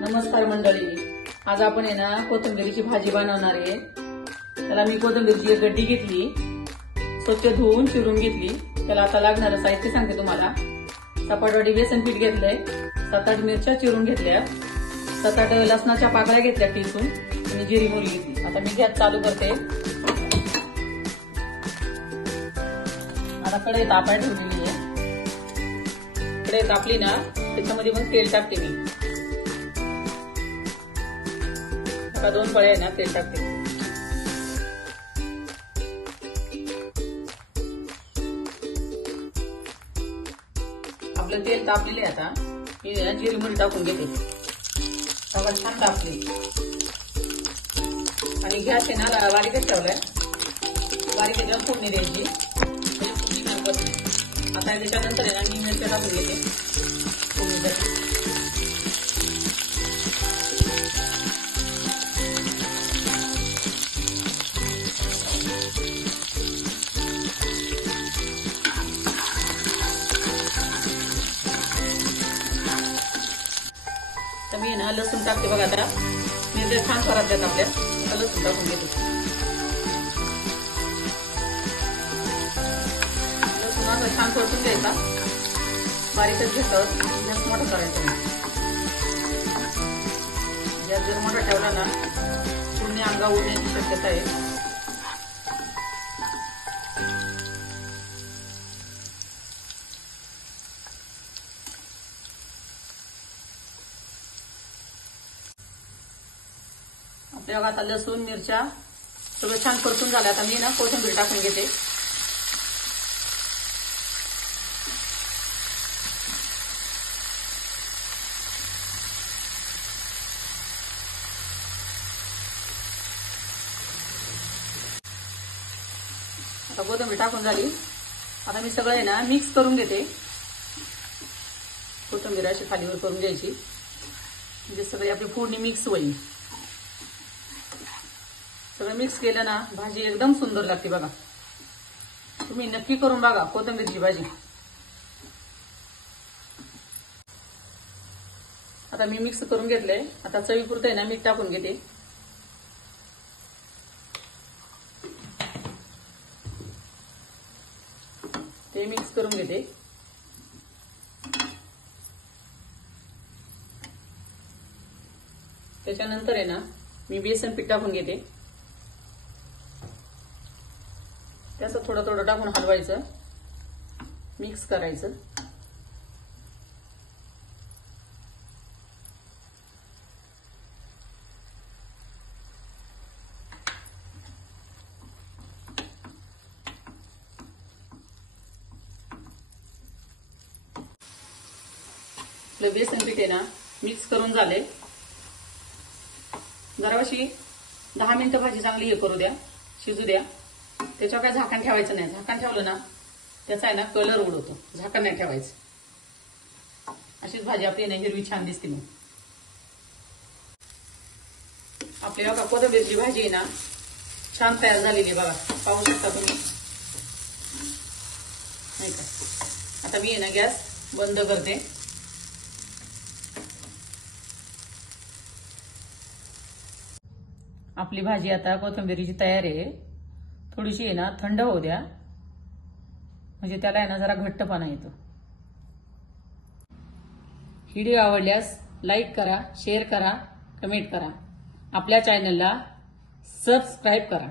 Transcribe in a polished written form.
नमस्कार मंडळी, आज आपण आहे ना कोथिंबीरीची भाजी बनवणार आहे। त्याला मी कोथिंबीरची एक गड्डी घेतली, स्वच्छ धुवून चिरून घेतली। त्याला आता लागणारं साहित्य सांगते तुम्हाला। सपाटवाडी बेसन पीठ घेतलंय, 7-8 मिरच्या चिरून घेतल्या, 7-8 लसणाच्या पाकळ्या घेतल्या किसून आणि जिरी मोहरी घेतली। आता मी गॅस चालू करते। आता कढई तापायला ठेवलेली आहे। कढई तापली ना त्याच्यामध्ये मग तेल टाकते मी। आता 2 पळ्या ना तेल टाकते। आपलं तेल तापलेले आता मी जिरी मोहरी टाकून घेते। सगळं छान तापले आणि गॅस आहे ना बारीकच ठेवलाय। बारीक केल्यावर फोडणी द्यायची, फोडणी करपत नाही। आता त्याच्यानंतर आहे ना मी मिरच्या टाकून घेते फोडणीसाठी। तर मी ना लसूण टाकते बघा। आता मिरच्या छान स्वरात आपल्या लसूण टाकून घेते। लसूण असं छान परतून द्यायचा, बारीकच घेतलं, जास्त मोठा करायचा नाही। गॅस जर मोठा ठेवला ना पूर्ण अंगा उडण्याची शक्यता आहे। आपल्या आता लसूण मिरच्या सगळं छान परतून झालं। आता मी ना कोथिंबीर टाकून घेते। आता कोथिंबीर टाकून झाली। आता मी सगळं आहे ना मिक्स करून घेते। कोथिंबीर अशी खालीवर करून घ्यायची, म्हणजे सगळी आपली फोडणी मिक्स होईल। सगळं मिक्स केलं ना भाजी एकदम सुंदर लागते बघा। तुम्ही नक्की करून बघा कोथिंबीरची भाजी। आता मी मिक्स करून घेतलंय। आता चवीपुरतं आहे ना मीठ टाकून घेते। ते मिक्स करून घेते। त्याच्यानंतर आहे ना मी बेसन पीठ टाकून घेते। त्याचं थोडं थोडं टाकून हलवायचं, मिक्स करायचं। आपलं बेसन पीठ आहे ना मिक्स करून झाले। जराशी 10 मिनिटं भाजी चांगली हे करू द्या, शिजू द्या। त्याच्यावर काय झाकण ठेवायचं नाही। झाकण ठेवलं ना त्याचा आहे ना कलर उडवतो, झाकण नाही ठेवायचं। अशीच भाजी आपली ना हिरवी छान दिसते। मग आपली बघा कोथिंबीरची भाजी आहे ना छान तयार झालेली बघा, पाहू शकता तुम्ही, नाही का। आता मी आहे ना गॅस बंद करते। आपली भाजी आता कोथिंबीरीची तयार आहे। थोडीशी आहे ना थंड होऊ द्या, म्हणजे त्याला आहे ना जरा घट्टपणा येतो। व्हिडिओ आवडल्यास लाईक करा, शेअर करा, कमेंट करा, आपल्या चॅनलला सबस्क्राईब करा।